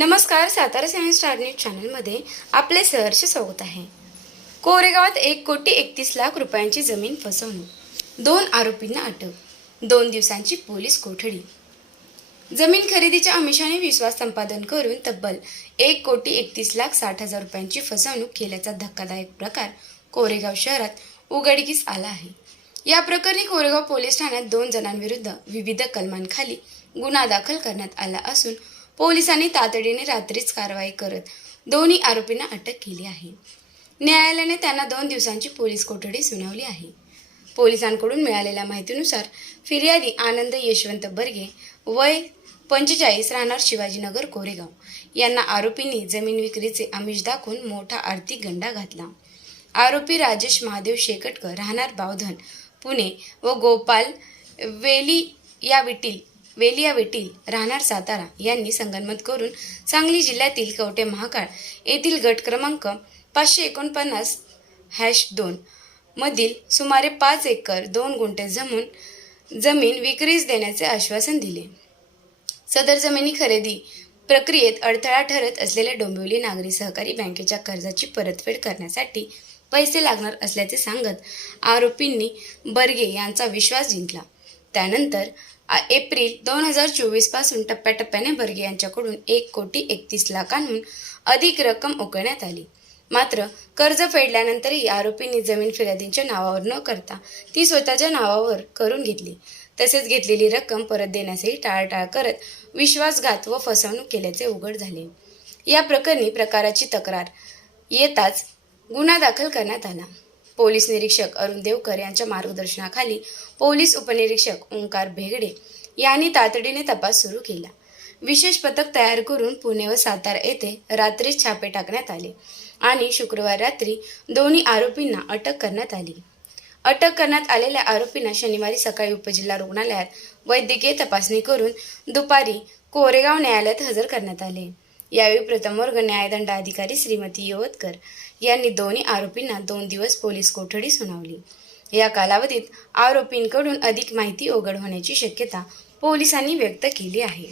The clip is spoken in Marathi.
नमस्कार, सातारा सायन्स स्टार न्यूज चॅनलमध्ये आपले सहर्ष स्वागत आहे. कोरेगावात 1,31,00,000 रुपयांची जमीन फसवणूक, 2 आरोपींना अटक, 2 दिवसांची पोलीस कोठडी. जमीन खरेदीच्या आमिषाने विश्वास संपादन करून तब्बल 1,31,60,000 रुपयांची फसवणूक केल्याचा धक्कादायक प्रकार कोरेगाव शहरात उघडकीस आला आहे. या प्रकरणी कोरेगाव पोलीस ठाण्यात 2 जणांविरुद्ध विविध कलमांखाली गुन्हा दाखल करण्यात आला असून पोलिसांनी तातडीने रात्रीच कारवाई करत दोन्ही आरोपींना अटक केली आहे. न्यायालयाने त्यांना 2 दिवसांची पोलीस कोठडी सुनावली आहे. पोलिसांकडून मिळालेल्या माहितीनुसार फिर्यादी आनंद यशवंत बर्गे वय 45 राहणार शिवाजीनगर कोरेगाव यांना आरोपींनी जमीन विक्रीचे आमिष दाखवून मोठा आर्थिक गंडा घातला. आरोपी राजेश महादेव शेकटकर राहणार बावधन पुणे व गोपाल वेलिया विटील राहणार सातारा यांनी संगनमत करून सांगली जिल्ह्यातील कवठे महाकाळ येथील गट क्रमांक 549/2 मधील सुमारे 5 एकर 2 गुंठे जमीन विक्रीस देण्याचे आश्वासन दिले. सदर जमिनी खरेदी प्रक्रियेत अडथळा ठरत असलेल्या डोंबिवली नागरी सहकारी बँकेच्या कर्जाची परतफेड करण्यासाठी पैसे लागणार असल्याचे सांगत आरोपींनी बर्गे यांचा विश्वास जिंकला. त्यानंतर एप्रिल 2024 पासून टप्प्याटप्प्याने बर्गे यांच्याकडून 1,31,00,000हून अधिक रक्कम उकळण्यात आली. मात्र कर्ज फेडल्यानंतरही आरोपींनी जमीन फिर्यादींच्या नावावर न करता ती स्वतःच्या नावावर करून घेतली. तसेच घेतलेली रक्कम परत देण्यासही टाळाटाळ करत विश्वासघात व फसवणूक केल्याचे उघड झाले. या प्रकरणी प्रकाराची तक्रार येताच गुन्हा दाखल करण्यात आला. पोलीस निरीक्षक अरुण देवकर यांच्या मार्गदर्शनाखाली पोलीस उपनिरीक्षक ओंकार भेगडे यांनी तातडीने तपास सुरू केला. विशेष पथक तयार करून पुणे व सातारा येथे रात्रीच छापे टाकण्यात आले आणि शुक्रवार रात्री दोन्ही आरोपींना अटक करण्यात आली. अटक करण्यात आलेल्या आरोपींना शनिवारी सकाळी उपजिल्हा रुग्णालयात वैद्यकीय तपासणी करून दुपारी कोरेगाव न्यायालयात हजर करण्यात आले. यावेळी प्रथम वर्ग न्यायदंडाधिकारी श्रीमती यवतकर यांनी दोन्ही आरोपींना 2 दिवस पोलीस कोठडी सुनावली. या कालावधीत आरोपींकडून अधिक माहिती उघड होण्याची शक्यता पोलिसांनी व्यक्त केली आहे.